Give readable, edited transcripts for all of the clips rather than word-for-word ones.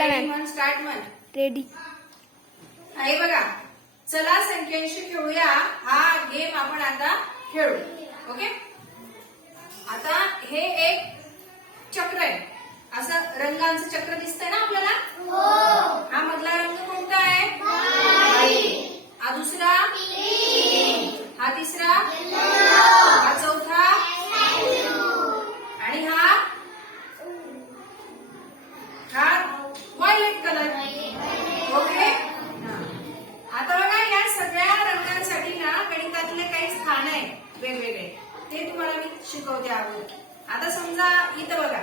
बोला मॅम. म्हण स्टार्ट म्हण. रेडी. हे बघा, चला संख्यांशी खेळूया हा गेम आपण आता खेळू. ओके. आता हे एक चक्र आहे, असं रंगांचं चक्र दिसतंय ना आपल्याला. हा मधला रंग कोणता आहे? हा दुसरा, हा तिसरा, हा चौथा आणि हा व्हायलेट कलर. ओके. आता बघा, या सगळ्या रंगांसाठी ना गणितातले काही स्थान आहे वेगवेगळे, ते तुम्हाला मी शिकवते अगोदर. आता समजा इथं बघा,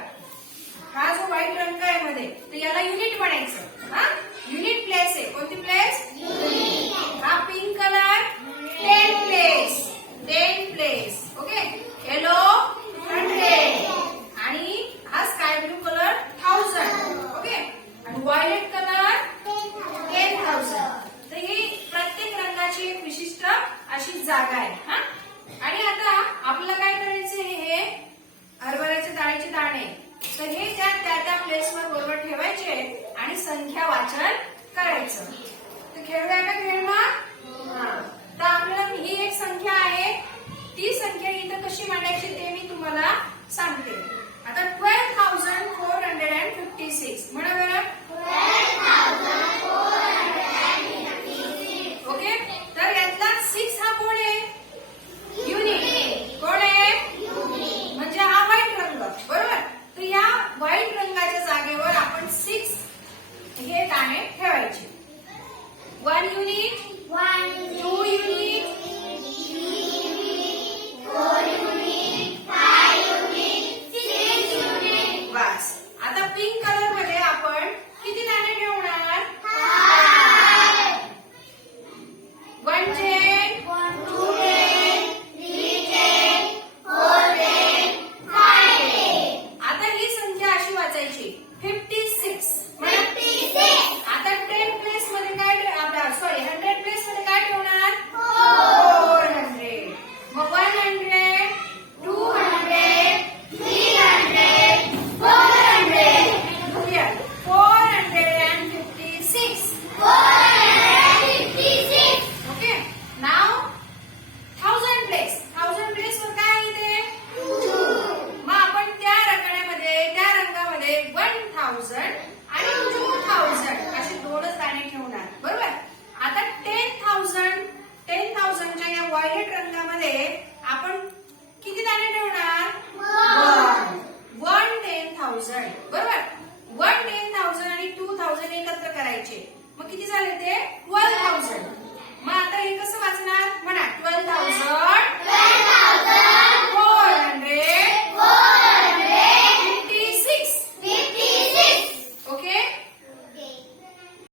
हा जो व्हाईट रंग आहे मध्ये, तर याला युनिट म्हणायचं. हा युनिट प्लेस आहे. कोणती प्लेस? हा pink colour 10 place, 10 place. Okay. Yellow 100 आणि हा स्काय ब्लू कलर 1000. ओके. आणि व्हायलेट कलर 10,000. तर ही प्रत्येक रंगाची एक विशिष्ट अशी जागा आहे. हा आणि आता आपल्याला काय करायचं, हे हरभऱ्याचे डाळीचे दाणे, तर हे त्या प्लेसवर बरोबर ठेवायचे आणि संख्या वाचन करायचं. तर खेळूया का खेळ मग? तर आपल्याला ही एक संख्या आहे, ती संख्या इथं कशी मांडायची ते मी तुम्हाला सांगते. आता 12,456 म्हणा